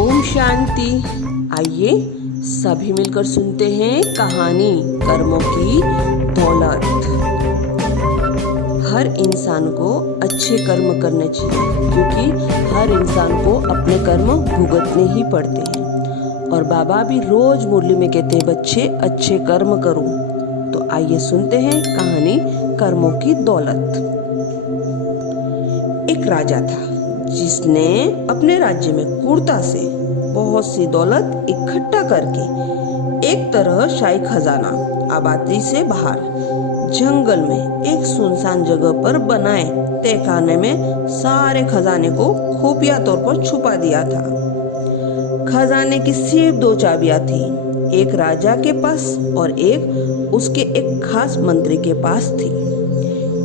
ओम शांति। आइए सभी मिलकर सुनते हैं कहानी कर्मों की दौलत। हर इंसान को अच्छे कर्म करने चाहिए, क्योंकि हर इंसान को अपने कर्म भुगतने ही पड़ते हैं। और बाबा भी रोज मुरली में कहते हैं, बच्चे अच्छे कर्म करो। तो आइए सुनते हैं कहानी कर्मों की दौलत। एक राजा था जिसने अपने राज्य में क्रूरता से बहुत सी दौलत इकट्ठा करके एक तरह शाही खजाना आबादी से बाहर जंगल में एक सुनसान जगह पर बनाए तहखाने में सारे खजाने को खुफिया तौर पर छुपा दिया था। खजाने की सिर्फ दो चाबियां थी, एक राजा के पास और एक उसके एक खास मंत्री के पास थी।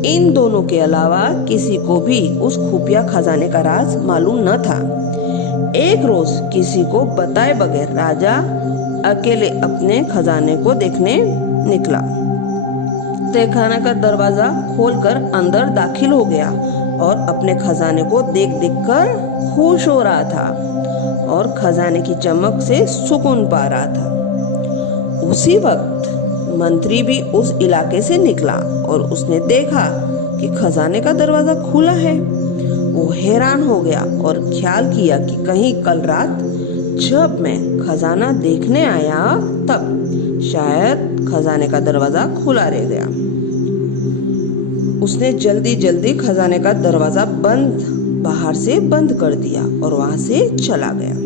इन दोनों के अलावा किसी को भी उस खुफिया खजाने का राज मालूम न था। एक रोज किसी को बताए बगैर राजा अकेले अपने खजाने को देखने निकला। तहखाना का दरवाजा खोलकर अंदर दाखिल हो गया और अपने खजाने को देख देख कर खुश हो रहा था और खजाने की चमक से सुकून पा रहा था। उसी वक्त मंत्री भी उस इलाके से निकला और उसने देखा कि खजाने का दरवाजा खुला है। वो हैरान हो गया और ख्याल किया कि कहीं कल रात जब मैं खजाना देखने आया तब शायद खजाने का दरवाजा खुला रह गया। उसने जल्दी जल्दी खजाने का दरवाजा बाहर से बंद कर दिया और वहां से चला गया।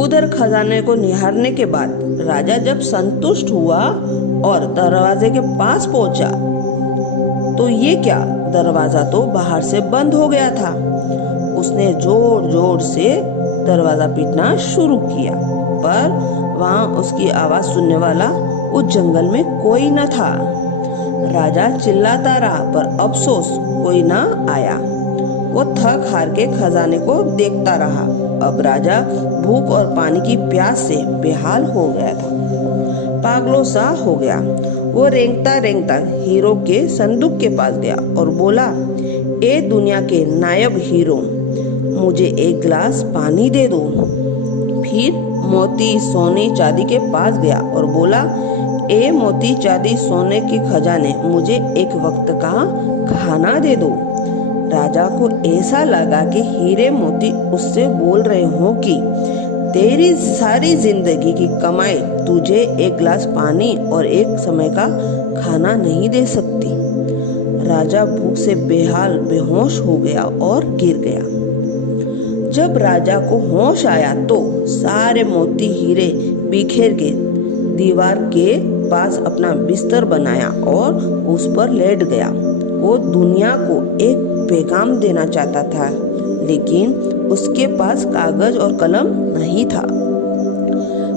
उधर खजाने को निहारने के बाद राजा जब संतुष्ट हुआ और दरवाजे के पास पहुंचा तो ये क्या, दरवाजा तो बाहर से बंद हो गया था। उसने जोर जोर से दरवाजा पीटना शुरू किया, पर वहां उसकी आवाज सुनने वाला उस जंगल में कोई न था। राजा चिल्लाता रहा पर अफसोस कोई न आया। वो थक हार के खजाने को देखता रहा। अब राजा भूख और पानी की प्यास से बेहाल हो गया था, पागलों सा हो गया। वो रेंगता रेंगता हीरो के संदूक के पास गया और बोला, ए दुनिया के नायब हीरो, मुझे एक गिलास पानी दे दो। फिर मोती सोने चांदी के पास गया और बोला, ए मोती चांदी सोने के खजाने, मुझे एक वक्त का खाना दे दो। राजा को ऐसा लगा कि हीरे मोती उससे बोल रहे हो कि तेरी सारी जिंदगी की कमाई तुझे एक गिलास पानी और एक समय का खाना नहीं दे सकती। राजा भूख से बेहाल बेहोश हो गया और गिर गया। जब राजा को होश आया तो सारे मोती हीरे बिखेर के दीवार के पास अपना बिस्तर बनाया और उस पर लेट गया। वो दुनिया को एक पैगाम देना चाहता था, लेकिन उसके पास कागज और कलम नहीं था।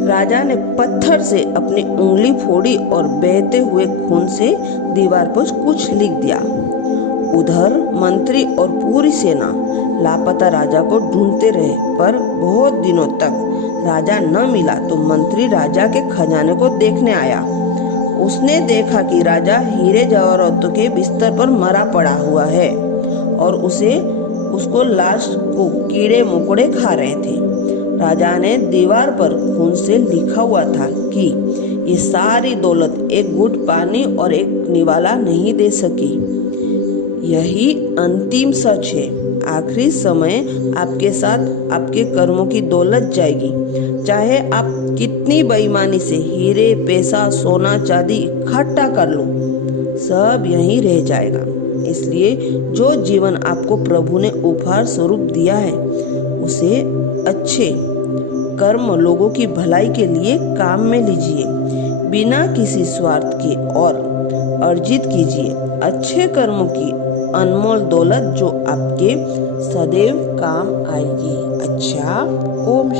राजा ने पत्थर से अपनी उंगली फोड़ी और बहते हुए खून से दीवार पर कुछ लिख दिया। उधर मंत्री और पूरी सेना लापता राजा को ढूंढते रहे, पर बहुत दिनों तक राजा न मिला तो मंत्री राजा के खजाने को देखने आया। उसने देखा कि राजा हीरे जवाहरातों के बिस्तर पर मरा पड़ा हुआ है और उसको लाश को कीड़े मकोड़े खा रहे थे। राजा ने दीवार पर खून से लिखा हुआ था कि ये सारी दौलत एक घूंट पानी और एक निवाला नहीं दे सकी। यही अंतिम सच है। आखिरी समय आपके साथ आपके कर्मों की दौलत जाएगी। चाहे आप कितनी बेईमानी से हीरे पैसा सोना चांदी इकट्ठा कर लो, सब यहीं रह जाएगा। इसलिए जो जीवन आपको प्रभु ने उपहार स्वरूप दिया है, उसे अच्छे कर्म लोगों की भलाई के लिए काम में लीजिए, बिना किसी स्वार्थ के और अर्जित कीजिए अच्छे कर्मों की अनमोल दौलत जो आपके सदैव काम आएगी। अच्छा, ओम।